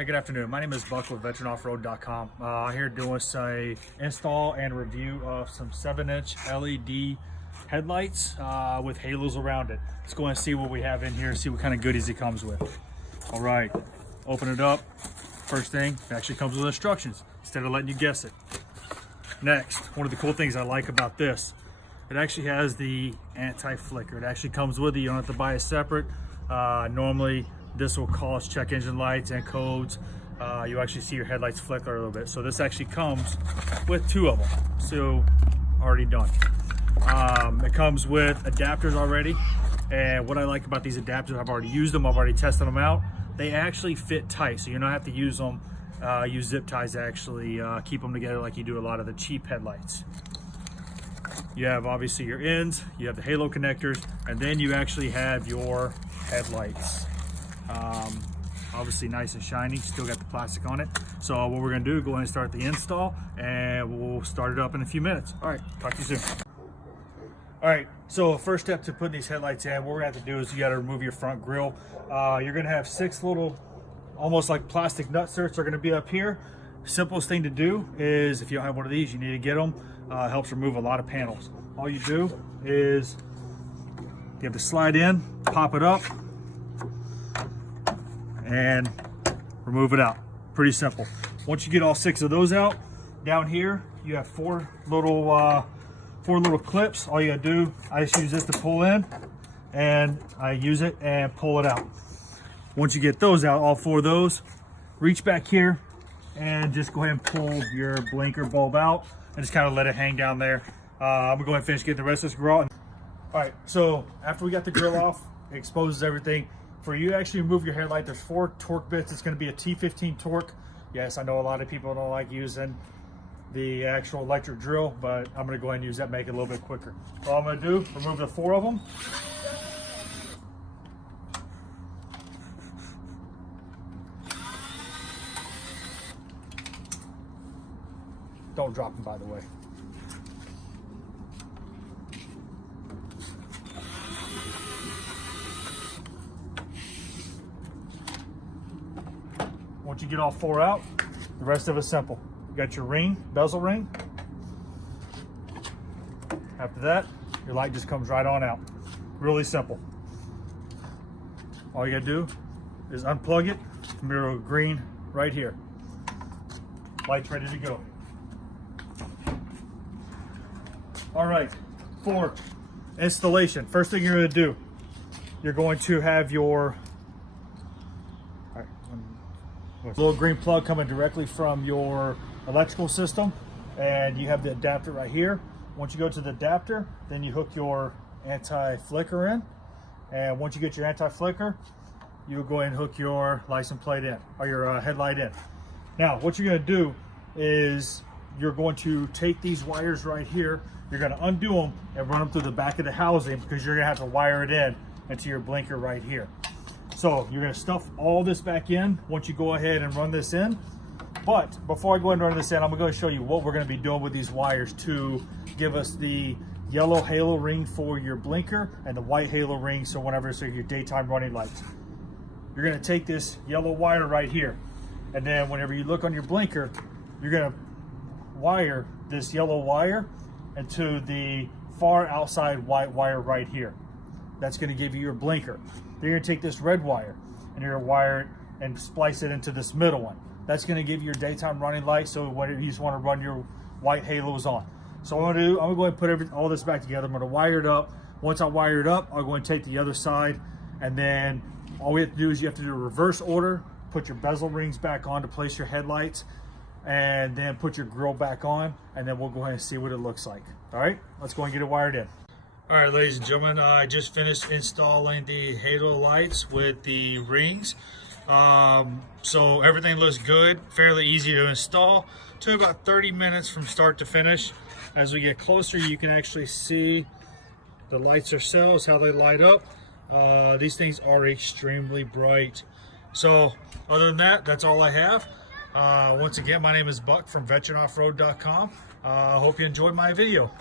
Hey, good afternoon. My name is Buck with VeteranOffRoad.com. I'm here doing a install and review of some 7-inch LED headlights with halos around it. Let's go and see what we have in here, see what kind of goodies it comes with. All right, open it up. First thing, it actually comes with instructions instead of letting you guess it. Next, one of the cool things I like about this, it actually has the anti-flicker. It actually comes with it. You don't have to buy it separate. Normally, this will cost check engine lights and codes. You actually see your headlights flicker a little bit. So this actually comes with 2 of them. So already done. It comes with adapters already. And what I like about these adapters, I've already used them, I've already tested them out. They actually fit tight, so you don't have to use them, use zip ties to actually keep them together like you do a lot of the cheap headlights. You have obviously your ends, you have the halo connectors, and then you actually have your headlights. Obviously nice and shiny, still got the plastic on it. So what we're gonna do, go ahead and start the install, and we'll start it up in a few minutes. All right, talk to you soon. All right, so first step to putting these headlights in, what we're gonna have to do is you gotta remove your front grille. You're gonna have 6 little, almost like plastic nut certs are gonna be up here. Simplest thing to do is, if you don't have one of these, you need to get them. It helps remove a lot of panels. All you do is, you have to slide in, pop it up, and remove it out. Pretty simple. Once you get all 6 of those out, down here you have 4 little clips. All you gotta do, I just use this to pull in, and I use it and pull it out. Once you get those out, all 4 of those, reach back here and just go ahead and pull your blinker bulb out and just kind of let it hang down there. I'm gonna go ahead and finish getting the rest of this grill. All right, so after we got the grill off, it exposes everything. For you to actually remove your headlight, there's 4 torque bits. It's going to be a T15 torque. Yes, I know a lot of people don't like using the actual electric drill, but I'm going to go ahead and use that, make it a little bit quicker. So all I'm going to do, remove the 4 of them. Don't drop them, by the way. Once you get all 4 out, the rest of it's simple. You got your ring, bezel ring. After that, your light just comes right on out. Really simple. All you gotta do is unplug it from your green right here. Light's ready to go. All right, for installation, first thing you're gonna do, you're going to have your little green plug coming directly from your electrical system, and you have the adapter right here. Once you go to the adapter, then you hook your anti-flicker in, and once you get your anti-flicker, you go ahead and hook your license plate in, or your headlight in. Now what you're going to do is you're going to take these wires right here, you're going to undo them and run them through the back of the housing, because you're going to have to wire it in into your blinker right here. So you're going to stuff all this back in once you go ahead and run this in. But before I go ahead and run this in, I'm going to show you what we're going to be doing with these wires to give us the yellow halo ring for your blinker and the white halo ring so your daytime running lights. You're going to take this yellow wire right here, and then whenever you look on your blinker, you're going to wire this yellow wire into the far outside white wire right here. That's going to give you your blinker. Then you're going to take this red wire and you're going to wire it and splice it into this middle one. That's going to give you your daytime running light, so when you just want to run your white halos on. So what I'm going to do, I'm going to go ahead and put all this back together. I'm going to wire it up. Once I wire it up, I'm going to take the other side, and then all we have to do is you have to do a reverse order, put your bezel rings back on to place your headlights, and then put your grill back on, and then we'll go ahead and see what it looks like. All right, let's go and get it wired in. All right, ladies and gentlemen, I just finished installing the halo lights with the rings. So everything looks good, fairly easy to install. Took about 30 minutes from start to finish. As we get closer, you can actually see the lights themselves, how they light up. These things are extremely bright. So other than that, that's all I have. Once again, my name is Buck from VeteranOffRoad.com. I hope you enjoyed my video.